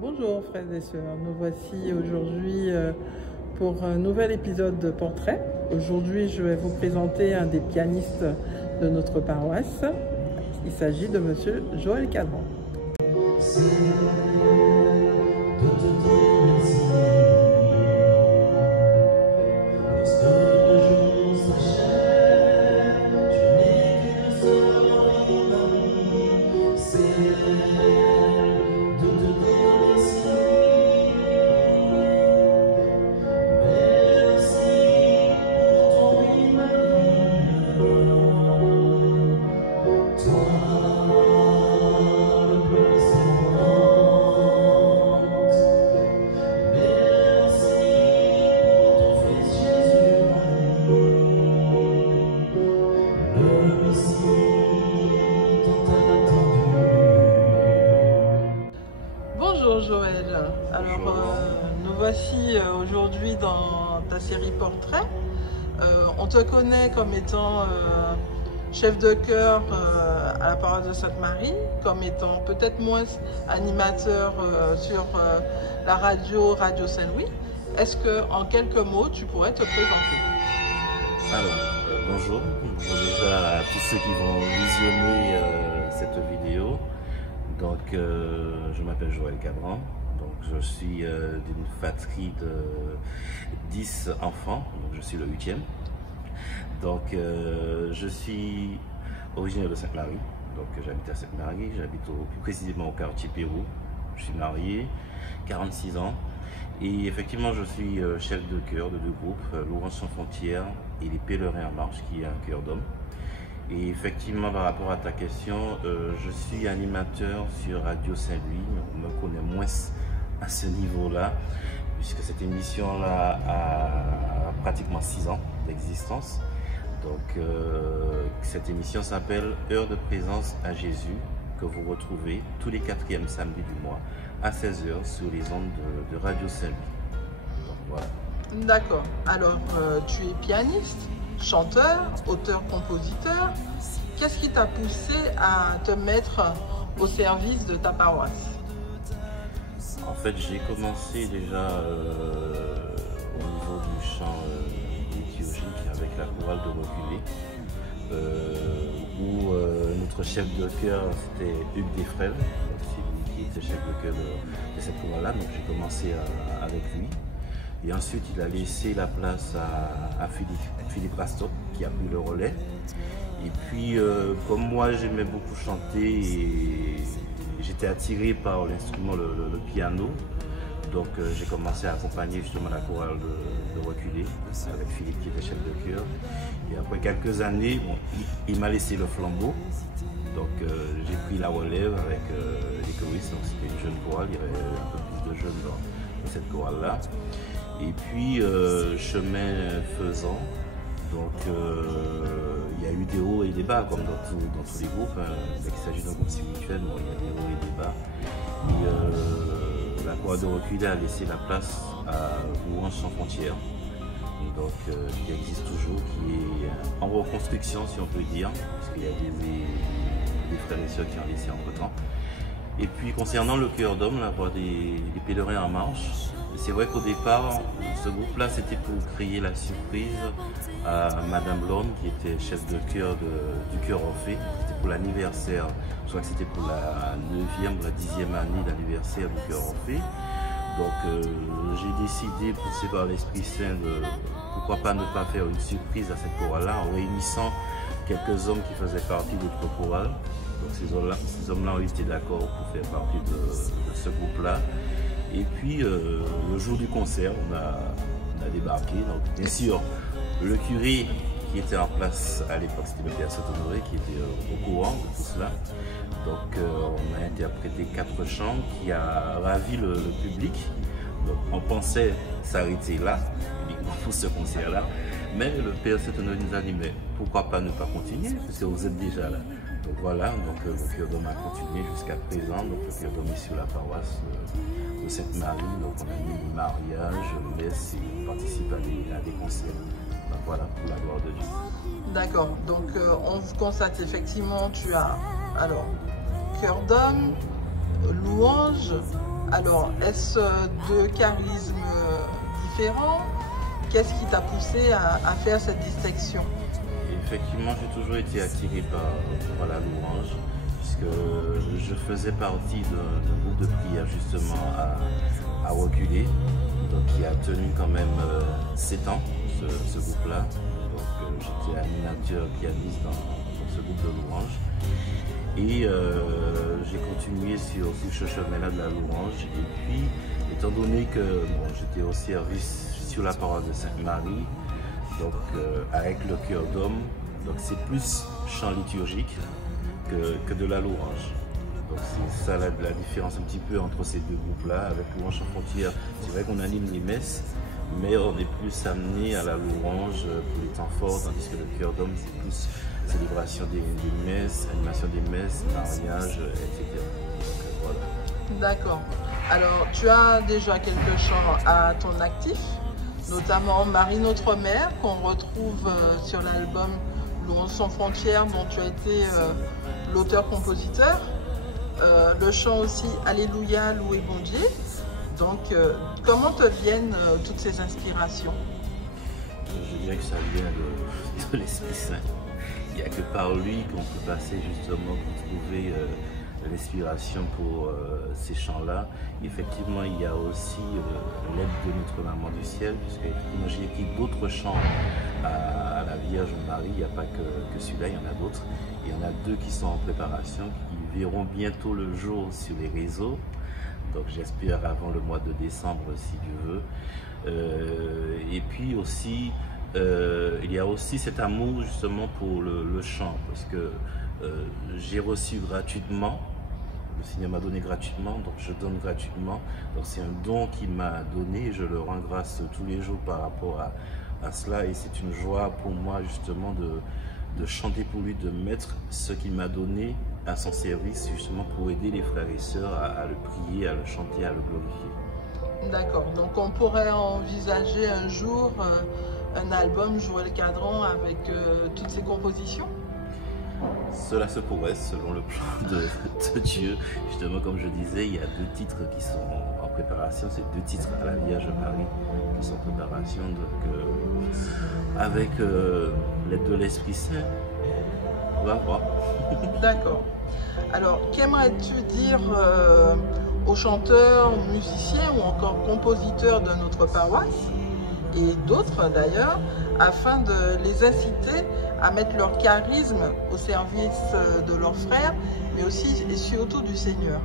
Bonjour frères et sœurs, nous voici aujourd'hui pour un nouvel épisode de Portrait. Aujourd'hui je vais vous présenter un des pianistes de notre paroisse. Il s'agit de monsieur Joël Cadran. Bonjour Joël, alors nous voici aujourd'hui dans ta série Portrait. On te connaît comme étant chef de chœur à la paroisse de Sainte-Marie, comme étant peut-être moins animateur sur la radio Saint-Louis. Est-ce que en quelques mots tu pourrais te présenter? Alors, bonjour déjà à tous ceux qui vont visionner cette vidéo. Donc, je m'appelle Joël Cadran, donc je suis d'une fratrie de 10 enfants, donc je suis le 8e. Donc, je suis originaire de Sainte-Marie, donc j'habite à Sainte-Marie, j'habite plus précisément au quartier Pérou. Je suis marié, 46 ans, et effectivement je suis chef de chœur de deux groupes, Louange sans frontières et les Pèlerins en marche, qui est un chœur d'hommes. Et effectivement, par rapport à ta question, je suis animateur sur Radio Saint-Louis. On me connaît moins à ce niveau-là, puisque cette émission-là a pratiquement 6 ans d'existence. Donc, cette émission s'appelle Heure de présence à Jésus, que vous retrouvez tous les 4e samedis du mois à 16 h sur les ondes de Radio Saint-Louis. Donc, voilà. D'accord, alors tu es pianiste, chanteur, auteur-compositeur. Qu'est-ce qui t'a poussé à te mettre au service de ta paroisse? En fait, j'ai commencé déjà au niveau du chant liturgique avec la chorale de Reculé, où notre chef de chœur c'était Hugues Desfrèves, c'est lui qui était chef de chœur de cette chorale-là, donc j'ai commencé avec lui. Et ensuite, il a laissé la place à Philippe Rastot, qui a pris le relais. Et puis, comme moi, j'aimais beaucoup chanter et j'étais attiré par l'instrument, le piano. Donc, j'ai commencé à accompagner justement la chorale de Reculé, avec Philippe qui était chef de chœur. Et après quelques années, bon, il m'a laissé le flambeau. Donc, j'ai pris la relève avec les choristes. Donc, c'était une jeune chorale, il y avait un peu plus de jeunes dans cette chorale-là. Et puis, chemin faisant, donc il y a eu des hauts et des bas, comme dans tous les groupes. Dès qu'il s'agit d'un groupe spirituel, bon, il y a des hauts et des bas. Et la chorale de Reculé a laissé la place à Louange sans frontières, donc qui existe toujours, qui est en reconstruction, si on peut dire, parce qu'il y a des frères et sœurs qui ont laissé entre-temps. Et puis, concernant le chœur d'hommes, la voix des Pèlerins en marche, c'est vrai qu'au départ, ce groupe-là, c'était pour créer la surprise à Madame Lorne, qui était chef de chœur du chœur Orphée. C'était pour l'anniversaire, je crois que c'était pour la 9e ou la 10e année d'anniversaire du chœur Orphée. Donc, j'ai décidé, poussé par l'Esprit Saint, de pourquoi pas ne pas faire une surprise à cette chorale-là, en réunissant quelques hommes qui faisaient partie de notre chorale. Donc, ces hommes-là ont été d'accord pour faire partie de ce groupe-là. Et puis, le jour du concert, on a débarqué. Donc, bien sûr, le curé qui était en place à l'époque, c'était le père Saint-Honoré, qui était au courant de tout cela. Donc, on a interprété 4 chants qui a ravi le public. Donc, on pensait s'arrêter là, uniquement pour ce concert-là. Mais le père Saint-Honoré nous a dit, mais pourquoi pas ne pas continuer, parce que vous êtes déjà là. Donc voilà, donc le chœur d'homme a continué jusqu'à présent. Donc le chœur d'homme est sur la paroisse de Sainte-Marie. Donc on a mis mariage, messe et on participe à des concerts. Donc voilà, pour la gloire de Dieu. D'accord, donc on constate effectivement, tu as alors chœur d'homme, louange, Alors, est-ce deux charismes différents? Qu'est-ce qui t'a poussé à faire cette distinction? Effectivement, j'ai toujours été attiré par la louange, puisque je faisais partie d'un groupe de prière justement à reculer, donc qui a tenu quand même 7 ans, ce groupe-là. Donc j'étais animateur pianiste dans ce groupe de louange. Et j'ai continué sur ce chemin-là de la louange. Et puis, étant donné que j'étais au service sur la parole de Sainte-Marie, donc avec le cœur d'homme, donc c'est plus chant liturgique que de la louange. Donc c'est ça la différence un petit peu entre ces deux groupes-là. Avec Louange sans frontières, c'est vrai qu'on anime les messes, mais on est plus amené à la louange pour les temps forts, tandis que le cœur d'homme, c'est plus célébration des messes, animation des messes, mariage, etc. Voilà. D'accord. Alors, tu as déjà quelques chants à ton actif, notamment Marie notre Mère, qu'on retrouve sur l'album Louange sans frontières, dont tu as été l'auteur-compositeur. Le chant aussi Alléluia, loué bon Dieu. Donc, comment te viennent toutes ces inspirations? Je dirais que ça vient de l'Esprit Saint. Il n'y a que par lui qu'on peut passer justement pour trouver l'inspiration pour ces chants-là. Effectivement, il y a aussi l'aide de notre Maman du Ciel, puisque moi j'ai écrit d'autres chants à la Vierge Marie. Il n'y a pas que celui-là, il y en a d'autres. Il y en a 2 qui sont en préparation, qui verront bientôt le jour sur les réseaux. Donc j'espère avant le mois de décembre si Dieu veut. Et puis aussi, il y a aussi cet amour justement pour le chant, parce que j'ai reçu gratuitement, le Seigneur m'a donné gratuitement, donc je donne gratuitement. Donc c'est un don qu'il m'a donné et je le rends grâce tous les jours par rapport à cela. Et c'est une joie pour moi justement de chanter pour lui, de mettre ce qu'il m'a donné à son service justement pour aider les frères et sœurs à le prier, à le chanter, à le glorifier. D'accord, donc on pourrait envisager un jour un album Joël Cadran avec toutes ses compositions? Cela se pourrait selon le plan de Dieu. Justement, comme je disais, il y a 2 titres qui sont en préparation. C'est 2 titres à la Vierge Marie qui sont en préparation. Donc, avec l'aide de l'Esprit Saint, on va voir. D'accord. Alors, qu'aimerais-tu dire aux chanteurs, aux musiciens ou encore compositeurs de notre paroisse et d'autres d'ailleurs, afin de les inciter à mettre leur charisme au service de leurs frères, mais aussi et surtout du Seigneur?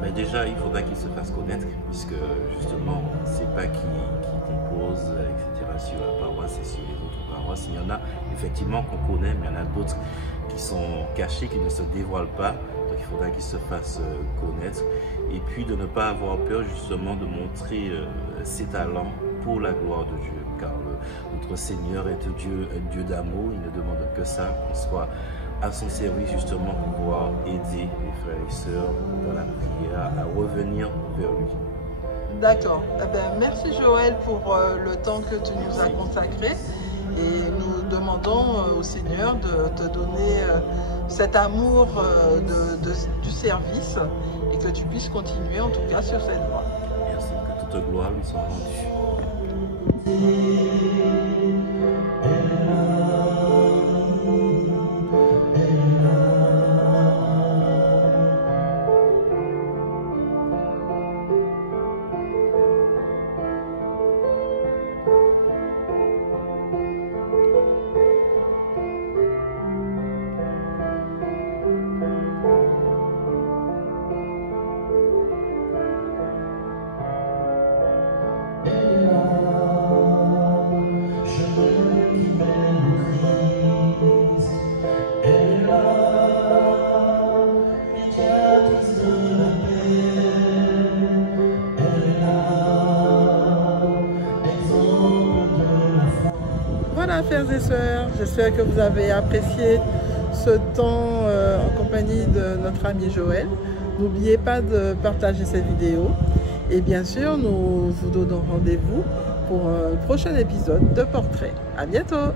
Mais déjà, il faudra qu'ils se fassent connaître, puisque justement, c'est pas qui compose, etc. sur la paroisse et sur les autres paroisses. Il y en a effectivement qu'on connaît, mais il y en a d'autres qui sont cachés, qui ne se dévoilent pas. Donc il faudra qu'ils se fassent connaître. Et puis de ne pas avoir peur justement de montrer ses talents pour la gloire de Dieu. Car notre Seigneur est un Dieu d'amour. Il ne demande que ça, qu'on soit à son service justement pour pouvoir aider les frères et sœurs dans la prière à revenir vers lui. D'accord. Eh bien, merci Joël pour le temps que tu nous as consacré et nous demandons au Seigneur de te donner cet amour du service et que tu puisses continuer en tout cas sur cette voie. Merci, que toute gloire lui soit rendue. Voilà, frères et sœurs, j'espère que vous avez apprécié ce temps en compagnie de notre ami Joël. N'oubliez pas de partager cette vidéo et bien sûr, nous vous donnons rendez-vous pour un prochain épisode de Portrait. À bientôt!